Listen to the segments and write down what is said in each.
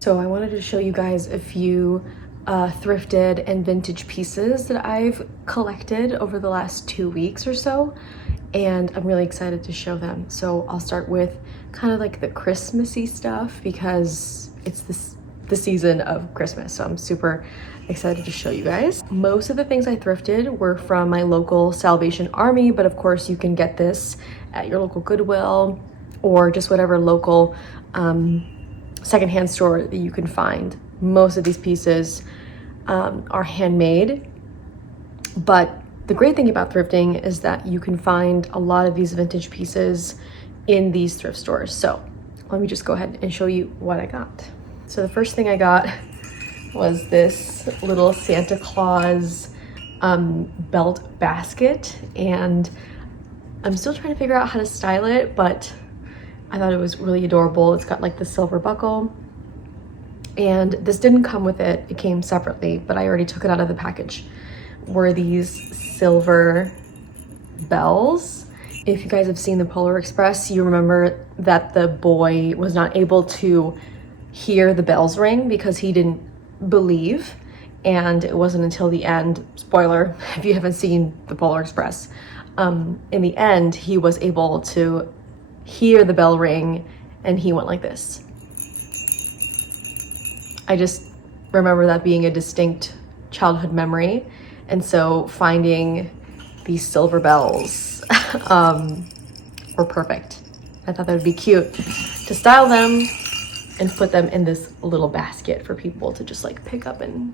So I wanted to show you guys a few thrifted and vintage pieces that I've collected over the last 2 weeks or so, and I'm really excited to show them. So I'll start with kind of like the Christmassy stuff because it's the season of Christmas, so I'm super excited to show you guys. Most of the things I thrifted were from my local Salvation Army, but of course you can get this at your local Goodwill or just whatever local secondhand store that you can find. Most of these pieces are handmade, but the great thing about thrifting is that you can find a lot of these vintage pieces in these thrift stores. So let me just go ahead and show you what I got. So the first thing I got was this little Santa Claus belt basket, and I'm still trying to figure out how to style it, but I thought it was really adorable. It's got like the silver buckle, and this didn't come with it. It came separately, but I already took it out of the package. Were these silver bells. If you guys have seen the Polar Express, you remember that the boy was not able to hear the bells ring because he didn't believe, and it wasn't until the end, spoiler if you haven't seen the Polar Express, in the end he was able to hear the bell ring, and he went like this. I just remember that being a distinct childhood memory, and so finding these silver bells were perfect. I thought that would be cute to style them and put them in this little basket for people to just like pick up and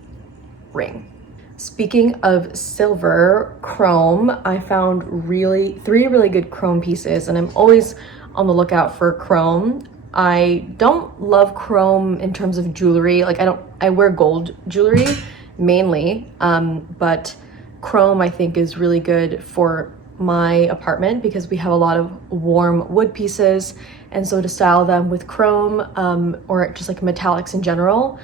ring. Speaking of silver chrome, I found three really good chrome pieces, and I'm always on the lookout for chrome. I don't love chrome in terms of jewelry. Like I wear gold jewelry mainly, but chrome I think is really good for my apartment because we have a lot of warm wood pieces, and so to style them with chrome or just like metallics in general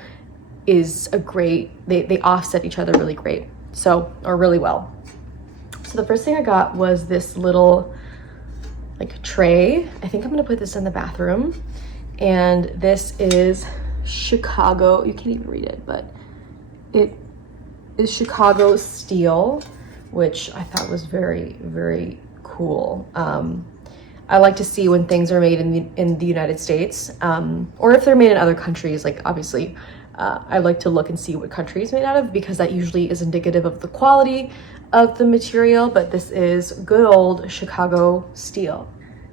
is a great, they offset each other really great, or really well. So the first thing I got was this little like tray. I think I'm gonna put this in the bathroom, and this is Chicago, you can't even read it, but it is Chicago steel, which I thought was very, very cool. I like to see when things are made in the United States, or if they're made in other countries. Like obviously, I like to look and see what country it's made out of, because that usually is indicative of the quality of the material, but this is good old Chicago steel.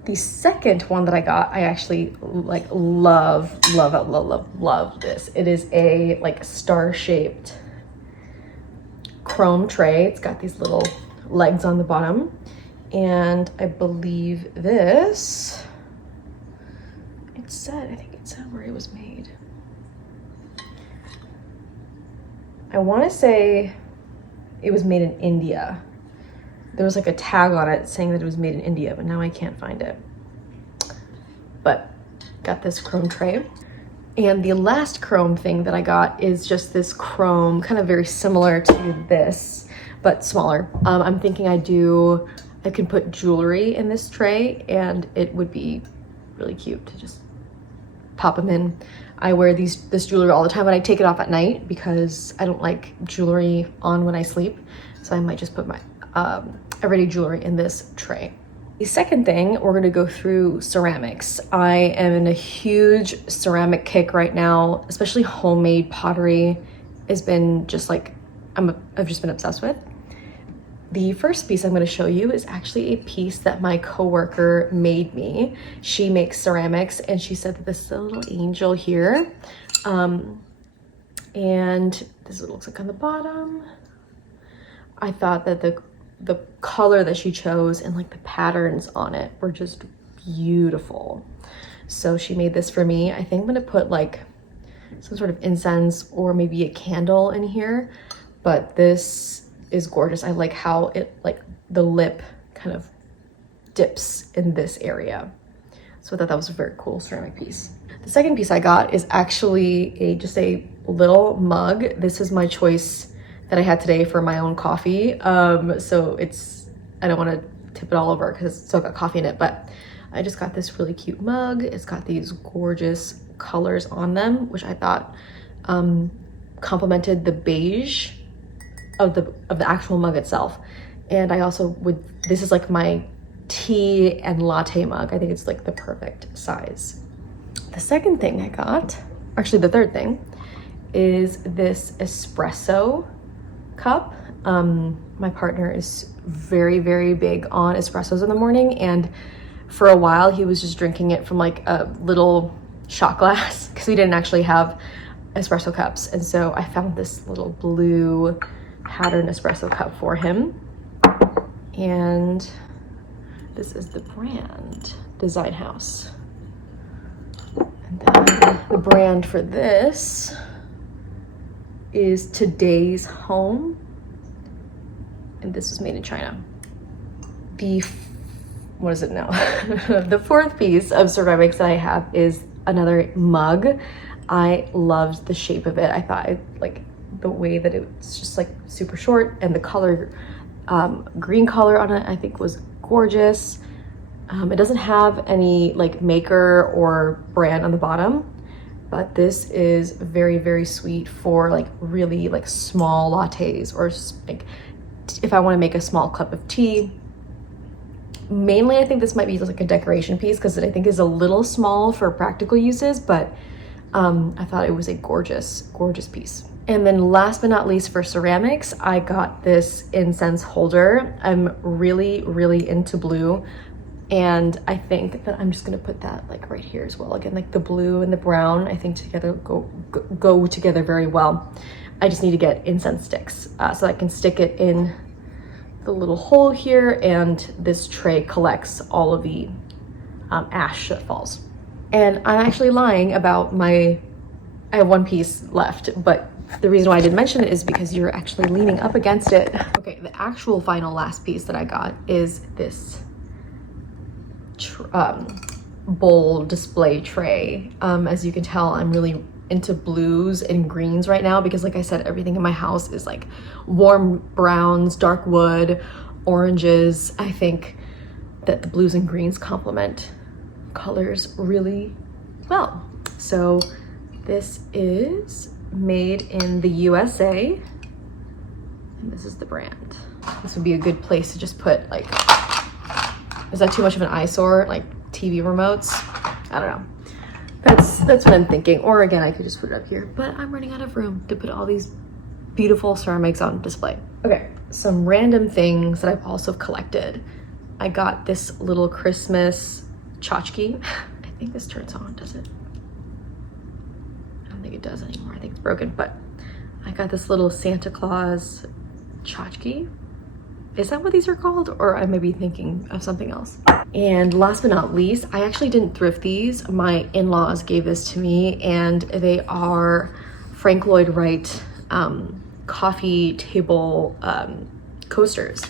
The second one that I got, I actually like love this. It is a like star-shaped chrome tray. It's got these little legs on the bottom, and I believe this, I think it said where it was made. I want to say it was made in India. There was like a tag on it saying that it was made in India, but now I can't find it. But got this chrome tray. And the last chrome thing that I got is just this chrome, kind of very similar to this, but smaller. I'm thinking I can put jewelry in this tray, and it would be really cute to just pop them in. I wear this jewelry all the time, and I take it off at night because I don't like jewelry on when I sleep. So I might just put my everyday jewelry in this tray. The second thing, we're gonna go through ceramics. I am in a huge ceramic kick right now, especially homemade pottery has been just like, I've just been obsessed with. The first piece I'm gonna show you is actually a piece that my coworker made me. She makes ceramics, and she said that this is a little angel here. And this is what it looks like on the bottom. I thought that the color that she chose and like the patterns on it were just beautiful. So she made this for me. I think I'm gonna put like some sort of incense or maybe a candle in here, but this is gorgeous. I like how it, like the lip kind of dips in this area. So I thought that was a very cool ceramic piece. The second piece I got is actually just a little mug. This is my choice that I had today for my own coffee. So I don't want to tip it all over because it's still got coffee in it, but I just got this really cute mug. It's got these gorgeous colors on them, which I thought complemented the beige of the actual mug itself. And I also would, this is like my tea and latte mug. I think it's like the perfect size. The second thing I got, actually the third thing, is this espresso cup. My partner is very, very big on espressos in the morning, and for a while he was just drinking it from like a little shot glass because we didn't actually have espresso cups. And so I found this little blue pattern espresso cup for him. And this is the brand, Design House. And then the brand for this is Today's Home. And this was made in China. What is it now? The fourth piece of ceramics that I have is another mug. I loved the shape of it. I thought like the way that it's just like super short, and the color, green color on it, I think was gorgeous. It doesn't have any like maker or brand on the bottom, but this is very, very sweet for like really like small lattes, or like if I want to make a small cup of tea. Mainly, I think this might be just like a decoration piece because I think is a little small for practical uses, but I thought it was a gorgeous, gorgeous piece. And then last but not least for ceramics, I got this incense holder. I'm really, really into blue. And I think that I'm just gonna put that like right here as well. Again, like the blue and the brown, I think together go together very well. I just need to get incense sticks so I can stick it in the little hole here, and this tray collects all of the ash that falls. And I'm actually lying about I have one piece left, but the reason why I didn't mention it is because you're actually leaning up against it. Okay, the actual final last piece that I got is this bowl display tray. As you can tell, I'm really into blues and greens right now because, like I said, everything in my house is like warm browns, dark wood, oranges. I think that the blues and greens complement colors really well. So this is made in the USA, and this is the brand. This would be a good place to just put like, is that too much of an eyesore, like TV remotes? I don't know. That's what I'm thinking. Or again, I could just put it up here, but I'm running out of room to put all these beautiful ceramics on display. Okay, some random things that I've also collected. I got this little Christmas tchotchke. I think this turns on, does it? I don't think it does anymore. I think it's broken, but I got this little Santa Claus tchotchke. Is that what these are called? Or I may be thinking of something else. And last but not least, I actually didn't thrift these. My in-laws gave this to me, and they are Frank Lloyd Wright coffee table coasters.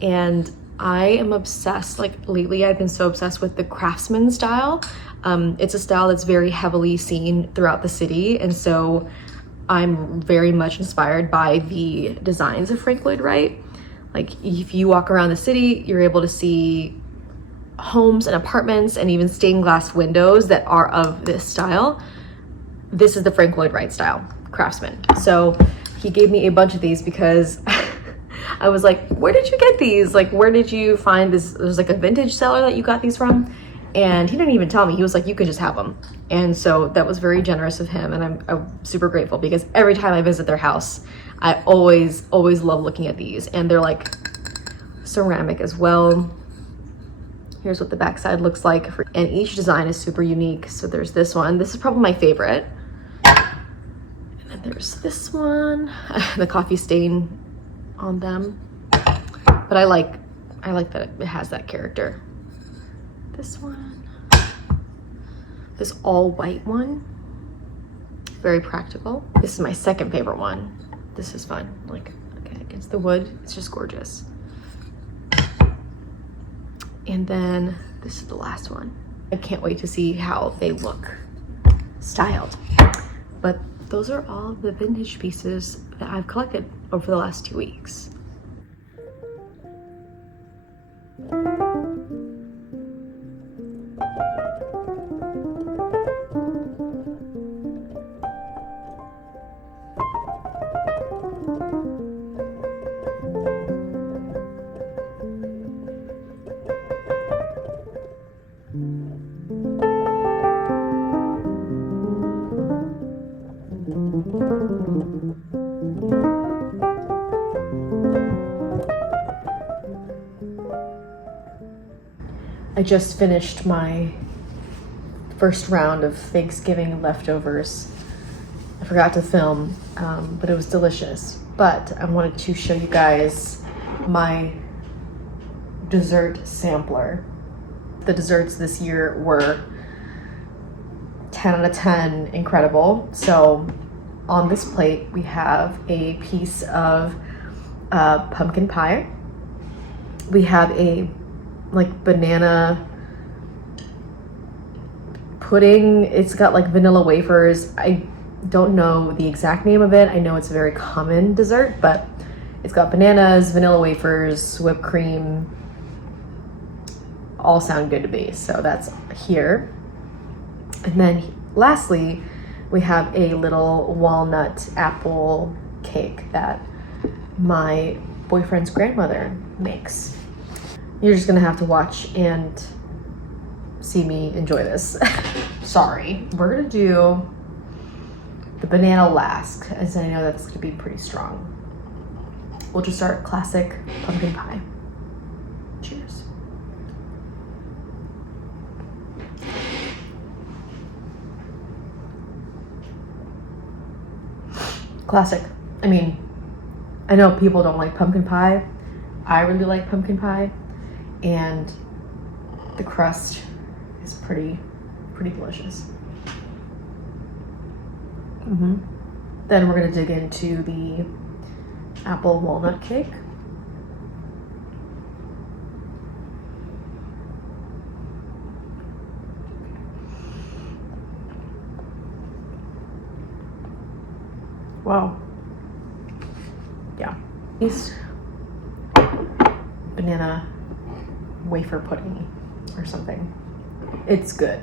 And I am obsessed, like lately I've been so obsessed with the Craftsman style. It's a style that's very heavily seen throughout the city. And so I'm very much inspired by the designs of Frank Lloyd Wright. Like if you walk around the city, you're able to see homes and apartments and even stained glass windows that are of this style. This is the Frank Lloyd Wright style, Craftsman. So he gave me a bunch of these because I was like, where did you get these? Like, where did you find this? There's like a vintage seller that you got these from. And he didn't even tell me. He was like, you could just have them. And so that was very generous of him. And I'm super grateful because every time I visit their house, I always love looking at these. And they're like ceramic as well. Here's what the backside looks like. And each design is super unique. So there's this one. This is probably my favorite. And then there's this one. The coffee stain on them. But I like that it has that character. This one. This all white one. Very practical. This is my second favorite one. This is fun. Like, okay, against the wood. It's just gorgeous. And then this is the last one. I can't wait to see how they look styled. But those are all the vintage pieces that I've collected over the last 2 weeks. I just finished my first round of Thanksgiving leftovers. I forgot to film, but it was delicious. But I wanted to show you guys my dessert sampler. The desserts this year were 10 out of 10 incredible. So on this plate, we have a piece of pumpkin pie. We have a like banana pudding. It's got like vanilla wafers. I don't know the exact name of it. I know it's a very common dessert, but it's got bananas, vanilla wafers, whipped cream. All sound good to me. So that's here. And then lastly, we have a little walnut apple cake that my boyfriend's grandmother makes. You're just gonna have to watch and see me enjoy this. Sorry. We're gonna do the banana last, as I know that's gonna be pretty strong. We'll just start classic pumpkin pie. Cheers. Classic. I mean, I know people don't like pumpkin pie. I really like pumpkin pie, and the crust is pretty delicious. Then we're gonna dig into the apple walnut cake. Wow. Yeah. These banana wafer pudding or something. It's good.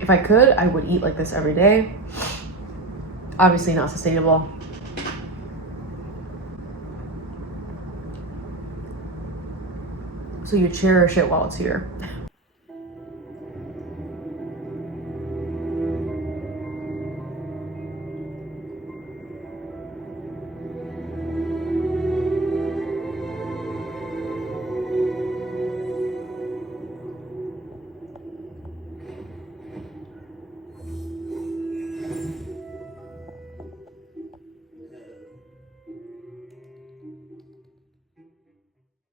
If I could, I would eat like this every day. Obviously not sustainable. So you cherish it while it's here.